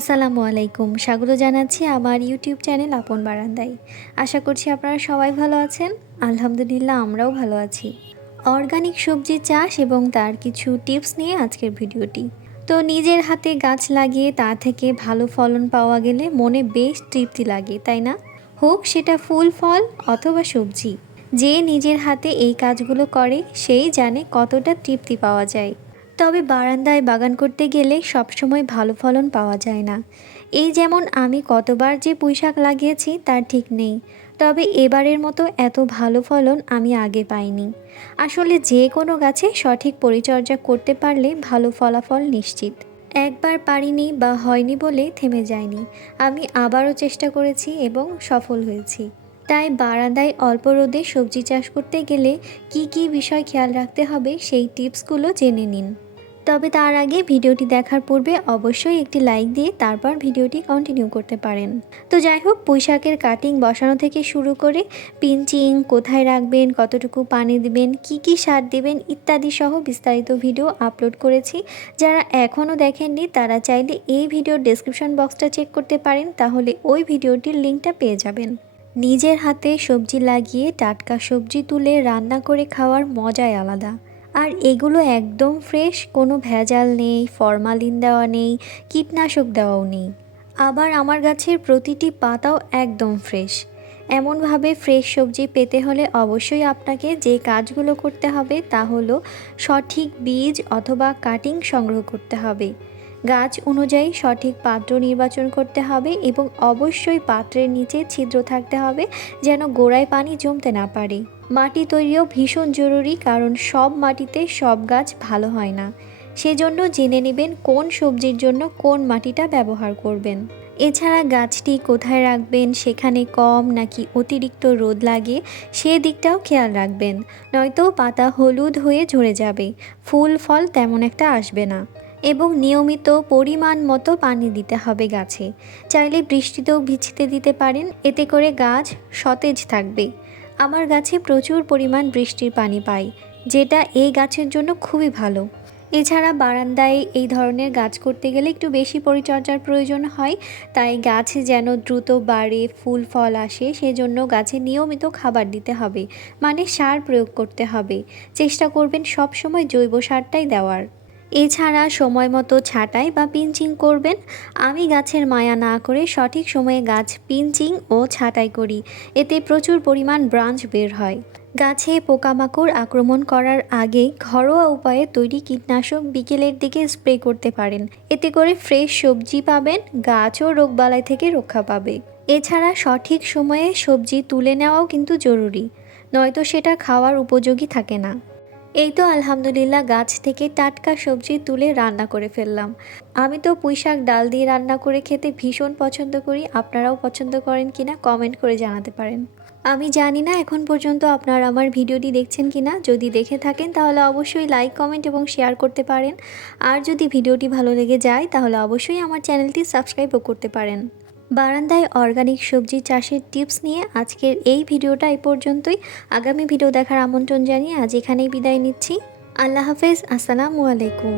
আসসালামু আলাইকুম। স্বাগত জানাচ্ছি আমার ইউটিউব চ্যানেল আপন বারান্দায়। আশা করছি আপনারা সবাই ভালো আছেন। আলহামদুলিল্লাহ, আমরাও ভালো আছি। অর্গানিক সবজি চাষ এবং তার কিছু টিপস নিয়ে আজকের ভিডিওটি। তো নিজের হাতে গাছ লাগিয়ে তা থেকে ভালো ফলন পাওয়া গেলে মনে বেশ তৃপ্তি লাগে, তাই না? হোক সেটা ফুল ফল অথবা সবজি। যে নিজের হাতে এই কাজগুলো করে, সেই জানে কতটা তৃপ্তি পাওয়া যায়। তবে বারান্দায় বাগান করতে গেলে সবসময় ভালো ফলন পাওয়া যায় না। এই যেমন আমি কতবার যে পুঁইশাক লাগিয়েছি তার ঠিক নেই, তবে এবারের মতো এত ভালো ফলন আমি আগে পাইনি। আসলে যে কোনো গাছে সঠিক পরিচর্যা করতে পারলে ভালো ফলাফল নিশ্চিত। একবার পারিনি বা হয়নি বলে থেমে যায়নি আমি আবারও চেষ্টা করেছি এবং সফল হয়েছি। তাই বারান্দায় অল্প রোদে সবজি চাষ করতে গেলে কি কি বিষয় খেয়াল রাখতে হবে সেই টিপসগুলো জেনে নিন। তবে তার আগে ভিডিওটি দেখার পূর্বে অবশ্যই একটি লাইক দিয়ে তারপর ভিডিওটি কন্টিনিউ করতে পারেন। তো যাই হোক, পুঁইশাকের কাটিং বসানো থেকে শুরু করে পিঞ্চিং কোথায় রাখবেন, কতটুকু পানি দিবেন, কি কি সার দিবেন ইত্যাদি সহ বিস্তারিত ভিডিও আপলোড করেছি। যারা এখনও দেখেননি, তারা চাইলে এই ভিডিওর ডেসক্রিপশন বক্সটা চেক করতে পারেন, তাহলে ওই ভিডিওটির লিঙ্কটা পেয়ে যাবেন। নিজের হাতে সবজি লাগিয়ে টাটকা সবজি তুলে রান্না করে খাওয়ার মজাই আলাদা। আর এগুলো একদম ফ্রেশ কোনো ভেজাল নেই ফরমালিন দেওয়া নেই, কীটনাশক দেওয়াও নেই। আবার আমার গাছের প্রতিটি পাতাও একদম ফ্রেশ এমনভাবে ফ্রেশ সবজি পেতে হলে অবশ্যই আপনাকে যে কাজগুলো করতে হবে তা হলো সঠিক বীজ অথবা কাটিং সংগ্রহ করতে হবে। গাছ অনুযায়ী সঠিক পাত্র নির্বাচন করতে হবে এবং অবশ্যই পাত্রের নিচে ছিদ্র থাকতে হবে যেন গোড়ায় পানি জমতে না পারে। মাটি তৈরিও ভীষণ জরুরি কারণ সব মাটিতে সব গাছ ভালো হয় না। সেজন্য জেনে নেবেন কোন সবজির জন্য কোন মাটিটা ব্যবহার করবেন। এছাড়া গাছটি কোথায় রাখবেন, সেখানে কম নাকি অতিরিক্ত রোদ লাগে, সে দিকটাও খেয়াল রাখবেন। নয়তো পাতা হলুদ হয়ে ঝরে যাবে। ফুল, ফল তেমন একটা আসবে না। এবং নিয়মিত পরিমাণ মতো পানি দিতে হবে গাছে। চাইলে বৃষ্টিতেও ভিজতে দিতে পারেন, এতে করে গাছ সতেজ থাকবে। আমার গাছে প্রচুর পরিমাণ বৃষ্টির পানি পাই, যেটা এই গাছের জন্য খুবই ভালো। এছাড়া বারান্দায় এই ধরনের গাছ করতে গেলে একটু বেশি পরিচর্যার প্রয়োজন হয়, তাই গাছ যেন দ্রুত বাড়ে, ফুল, ফল আসে, সেজন্য গাছে নিয়মিত খাবার দিতে হবে মানে সার প্রয়োগ করতে হবে। চেষ্টা করবেন সব সময় জৈব সারটাই দেওয়ার। এছাড়া সময় মতো ছাঁটাই বা পিঞ্চিং করবেন। আমি গাছের মায়া না করে সঠিক সময়ে গাছ পিঞ্চিং ও ছাঁটাই করি। এতে প্রচুর পরিমাণ ব্রাঞ্চ বের হয়। গাছে পোকামাকড় আক্রমণ করার আগে ঘরোয়া উপায়ে তৈরি কীটনাশক বিকেলের দিকে স্প্রে করতে পারেন। এতে করে ফ্রেশ সবজি পাবেন গাছও রোগবালাই থেকে রক্ষা পাবে। এছাড়া সঠিক সময়ে সবজি তুলে নেওয়াও কিন্তু জরুরি। নয়তো সেটা খাওয়ার উপযোগী থাকে না। এই তো আলহামদুলিল্লাহ গাছ থেকে টাটকা সবজি তুলে রান্না করে ফেললাম। আমি তো পুঁইশাক ডাল দিয়ে রান্না করে খেতে ভীষণ পছন্দ করি। আপনারাও পছন্দ করেন কিনা কমেন্ট করে জানাতে পারেন। আমি জানি না এখন পর্যন্ত আপনারা আমার ভিডিওটি দেখছেন কিনা। যদি দেখে থাকেন তাহলে অবশ্যই লাইক, কমেন্ট এবং শেয়ার করতে পারেন। আর যদি ভিডিওটি ভালো লেগে যায় তাহলে অবশ্যই আমার চ্যানেলটি সাবস্ক্রাইবও করতে পারেন। বারান্দায় অর্গানিক সবজি চাষের টিপস নিয়ে আজকের এই ভিডিওটা এ পর্যন্তই। আগামী ভিডিও দেখার আমন্ত্রণ জানিয়ে আজ এখানেই বিদায় নিচ্ছি। আল্লাহ হাফেজ, আসসালামু আলাইকুম।